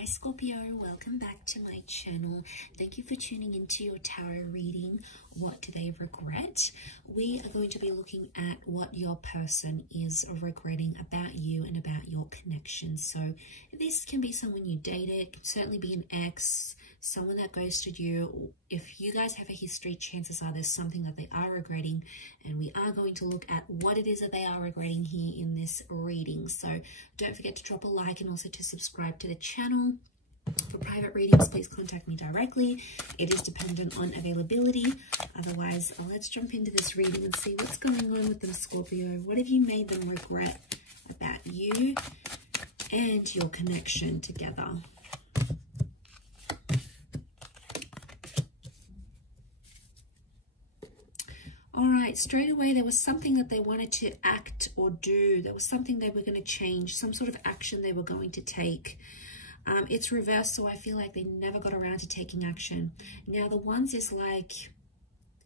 Hi Scorpio, welcome back to my channel. Thank you for tuning into your tarot reading. What do they regret? We are going to be looking at what your person is regretting about you and about your connection. So this can be someone you dated, can certainly be an ex, someone that ghosted you. If you guys have a history, chances are there's something that they are regretting, and we are going to look at what it is that they are regretting here in this reading. So don't forget to drop a like and also to subscribe to the channel. For private readings, please contact me directly. It is dependent on availability. Otherwise, let's jump into this reading and see what's going on with them, Scorpio. What have you made them regret about you and your connection together? All right, straight away, there was something that they wanted to act or do. There was something they were going to change, some sort of action they were going to take. It's reversed, so I feel like they never got around to taking action. Now, the ones is like,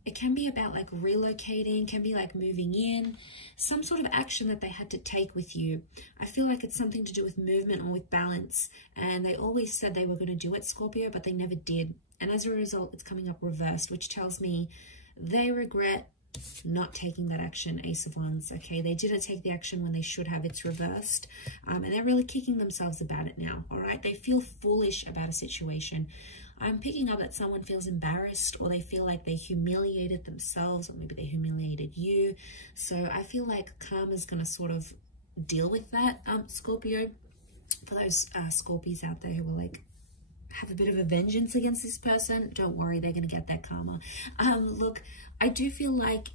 it can be about like relocating, can be like moving in, some sort of action that they had to take with you. I feel like it's something to do with movement or with balance. And they always said they were going to do it, Scorpio, but they never did. And as a result, it's coming up reversed, which tells me they regret not taking that action. Ace of Wands. Okay, they didn't take the action when they should have. It's reversed, and they're really kicking themselves about it now. All right, they feel foolish about a situation. I'm picking up that someone feels embarrassed, or they feel like they humiliated themselves, or maybe they humiliated you. So I feel like karma's going to sort of deal with that, Scorpio. For those Scorpios out there who are like, have a bit of a vengeance against this person, don't worry, they're going to get that karma. Look, I do feel like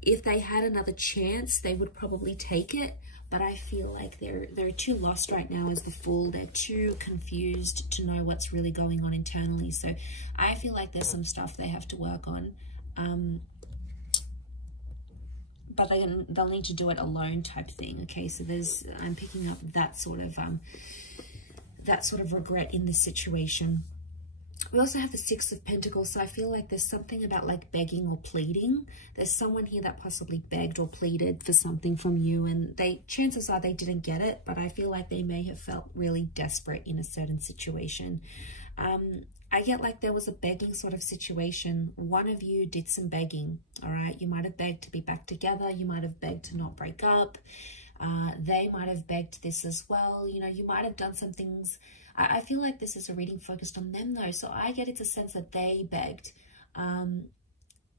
if they had another chance, they would probably take it, but I feel like they're too lost right now as the Fool. They're too confused to know what's really going on internally. So I feel like there's some stuff they have to work on, but they'll need to do it alone type thing. Okay, so I'm picking up that sort of regret in this situation. We also have the Six of Pentacles, so I feel like there's something about like begging or pleading. There's someone here that possibly begged or pleaded for something from you, and chances are they didn't get it, but I feel like they may have felt really desperate in a certain situation. I get like there was a begging sort of situation. One of you did some begging, all right? You might have begged to be back together. You might have begged to not break up. They might have begged this as well. You know, you might have done some things. I feel like this is a reading focused on them though. So I get it's a sense that they begged.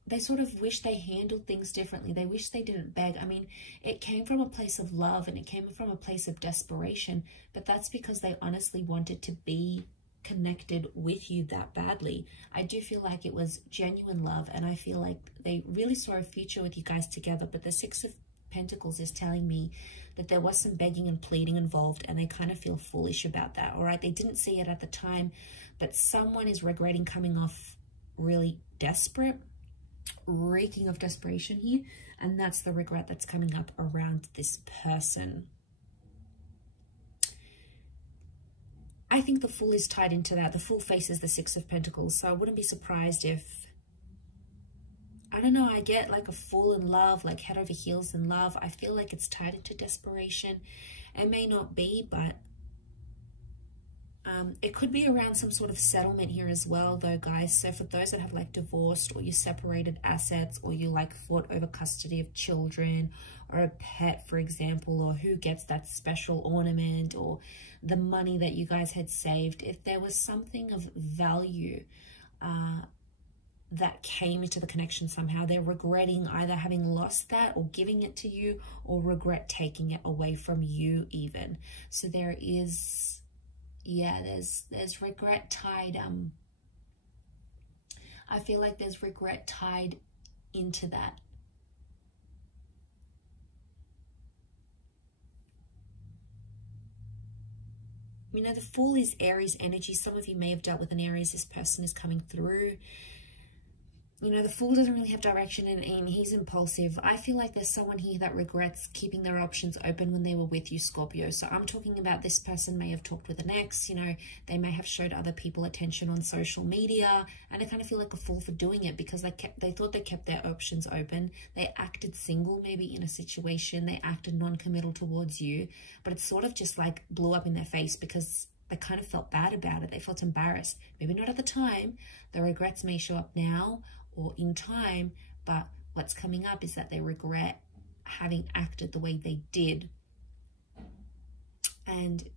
They sort of wish they handled things differently. They wish they didn't beg. I mean, it came from a place of love and it came from a place of desperation, but that's because they honestly wanted to be connected with you that badly. I do feel like it was genuine love, and I feel like they really saw a future with you guys together. But the Six of Pentacles is telling me that there was some begging and pleading involved, and they kind of feel foolish about that. All right, they didn't see it at the time, but someone is regretting coming off really desperate, reeking of desperation here, and that's the regret that's coming up around this person. I think the Fool is tied into that. The Fool faces the Six of Pentacles, so I wouldn't be surprised if, I don't know, I get like a Fool in love, like head over heels in love. I feel like it's tied into desperation. It may not be, but it could be around some sort of settlement here as well though, guys. So for those that have like divorced, or you separated assets, or you like fought over custody of children or a pet, for example, or who gets that special ornament, or the money that you guys had saved, if there was something of value that came into the connection somehow, they're regretting either having lost that or giving it to you, or regret taking it away from you even. So there is, yeah, there's regret tied. I feel like there's regret tied into that. You know, the Fool is Aries energy. Some of you may have dealt with an Aries. This person is coming through. You know, the Fool doesn't really have direction, and he's impulsive. I feel like there's someone here that regrets keeping their options open when they were with you, Scorpio. So I'm talking about this person may have talked with an ex, you know, they may have showed other people attention on social media, and I kind of feel like a fool for doing it because they thought they kept their options open. They acted single maybe in a situation. They acted non-committal towards you, but it sort of just like blew up in their face because they kind of felt bad about it. They felt embarrassed. Maybe not at the time. The regrets may show up now or in time, but what's coming up is that they regret having acted the way they did. And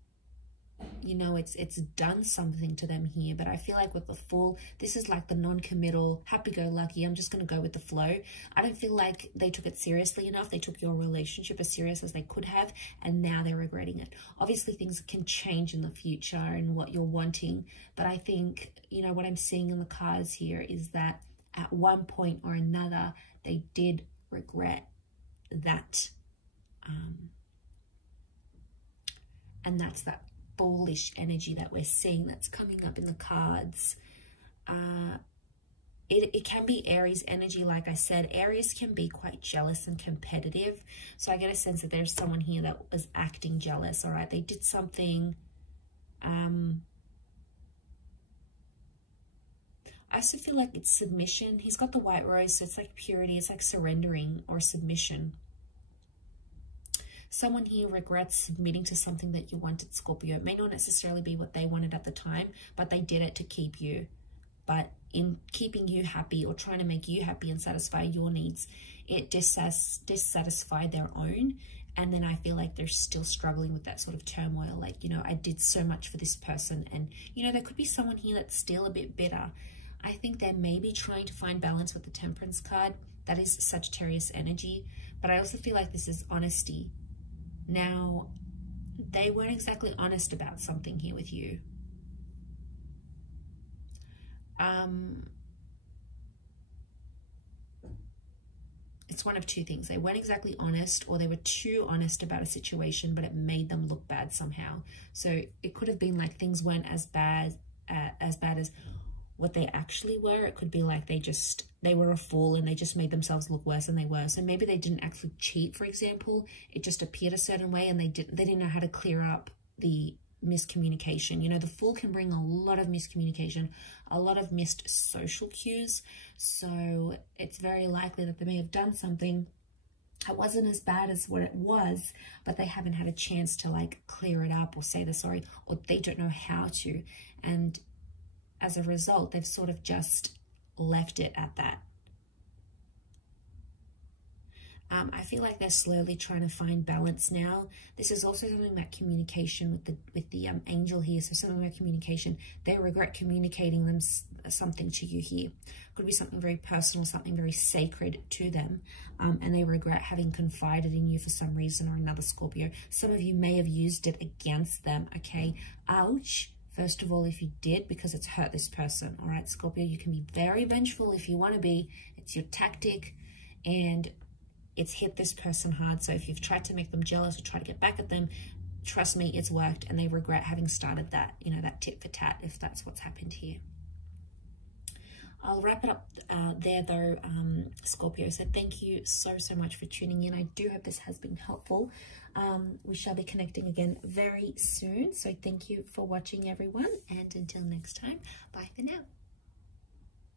you know, it's done something to them here. But I feel like with the Fool, this is like the non-committal, happy-go-lucky, I'm just going to go with the flow. I don't feel like they took it seriously enough. They took your relationship as serious as they could have, and now they're regretting it. Obviously, things can change in the future and what you're wanting, but I think, you know, what I'm seeing in the cards here is that at one point or another, they did regret that. And that's that foolish energy that we're seeing that's coming up in the cards. It can be Aries energy. Like I said, Aries can be quite jealous and competitive. So I get a sense that there's someone here that was acting jealous. All right, they did something. I also feel like it's submission. He's got the white rose, so it's like purity. It's like surrendering or submission. Someone here regrets submitting to something that you wanted, Scorpio. It may not necessarily be what they wanted at the time, but they did it to keep you. But in keeping you happy or trying to make you happy and satisfy your needs, it dissatisfied their own. And then I feel like they're still struggling with that sort of turmoil. Like, you know, I did so much for this person. And, you know, there could be someone here that's still a bit bitter. I think they may be trying to find balance with the Temperance card. That is Sagittarius energy. But I also feel like this is honesty. Now, they weren't exactly honest about something here with you. It's one of two things. They weren't exactly honest, or they were too honest about a situation, but it made them look bad somehow. So it could have been like things weren't as bad as what they actually were. It could be like they were a fool and they just made themselves look worse than they were. So maybe they didn't actually cheat, for example. It just appeared a certain way, and they didn't know how to clear up the miscommunication. You know, the Fool can bring a lot of miscommunication, a lot of missed social cues. So it's very likely that they may have done something that wasn't as bad as what it was, but they haven't had a chance to like clear it up or say they're sorry, or they don't know how to. And as a result, they've sort of just left it at that. I feel like they're slowly trying to find balance now. This is also something about communication with the angel here. So something about communication. They regret communicating them something to you here. Could be something very personal, something very sacred to them. And they regret having confided in you for some reason or another, Scorpio. Some of you may have used it against them, okay? Ouch. First of all, if you did, because it's hurt this person, all right, Scorpio, you can be very vengeful if you want to be. It's your tactic, and it's hit this person hard. So if you've tried to make them jealous or try to get back at them, trust me, it's worked, and they regret having started that, you know, that tit for tat, if that's what's happened here. I'll wrap it up there though, Scorpio. So thank you so much for tuning in. I do hope this has been helpful. We shall be connecting again very soon. So thank you for watching, everyone. And until next time, bye for now.